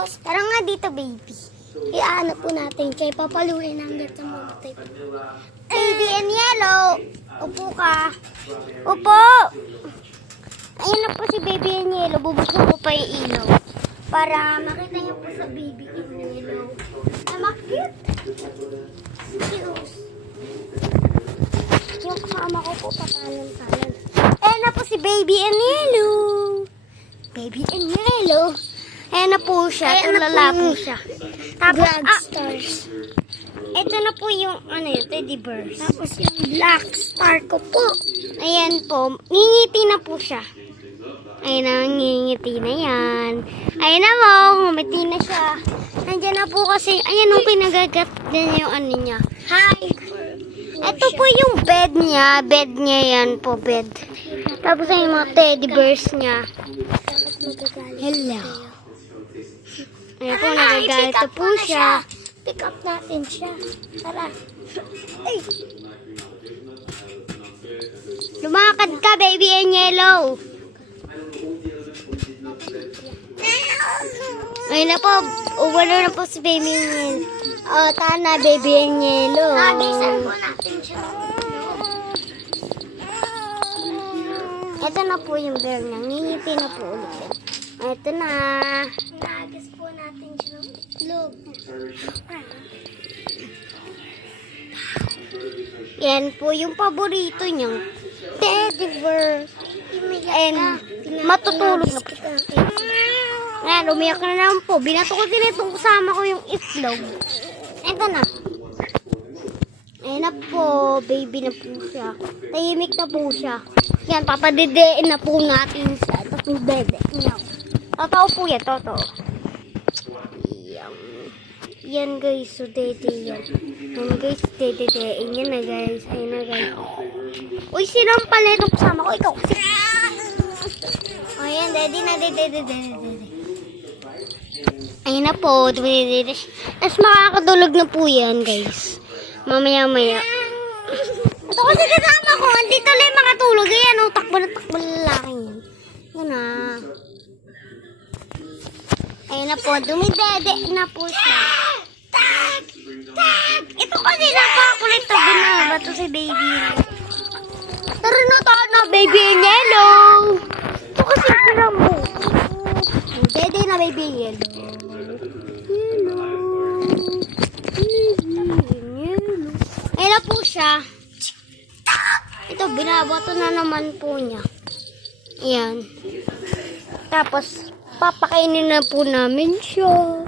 Tapos, tara nga dito, baby. Iaano po natin kay papaluin hanggang sa mamatay. Baby in yellow. Upo ka. Upo. Ayun na po si baby in yellow. Bubuksan ko pa yung ilaw. Para makita niyo po sa baby in yellow. Cute. Cute. Yung kasama ko po patalan-talan. Ayun na po si baby in yellow. Baby in yellow. Ayan na po siya. Tulala po siya. Tapos, stars. Ito na po yung, teddy bears. Tapos yung black star ko po. Ayan po. Ngingiti na po siya. Ayan na, ngingiti na yan. Ayan na po. Ngumiti na siya. Nandiyan na po kasi, ayan o, pinagagat na yung niya. Hi! Ito po yung bed niya. Bed niya yan po, bed. Tapos yung mga teddy bears niya. Hello. Ayan po, nagagalit na po siya. Pick up natin siya. Tara. Ay. Lumakad ka, baby in yellow. Ayun na po. Uwalo na po si baby in yellow. Oh, tana, baby in yellow. Nagisan po natin siya. Ito na po yung bear niya. Ngingiti na po ulit yan. Ito na. Nagas po natin siya ng itlog. Yan po yung paborito niyang teddy bear. And matutulog na po siya. Ayan, umiyak na naman po. Binato ko din itong kasama ko yung itlog. Ito na. Ayan na po. Baby na po siya. Tahimik na po siya. Yan, papadidein na po natin siya. Tapos yung dede niya. Totoo po yan, totoo. Yan guys, so dede yan. Yan guys, dede-dein yan na guys. Ayun na guys. Uy, sino ang pala itong kasama ko? Ikaw kasi. O yan, dede na, dede. Ayun na po, dede. Tapos makakadulog na po yan guys. Mamaya-maya. Ito kasi kasama ko, andito lang makatulog. Ayan, takbo na lalaking yan. Yan na. Ayun na po, dumidede na po siya. Tag! Ito kasi napakulit to. Binaba to si baby. Tara na, baby in yellow. Ito kasi pinang mo. Dede na, baby in yellow. Ayun na po siya. Ito, binabato na naman po niya. Ayan. Tapos, papakainin na po namin siya.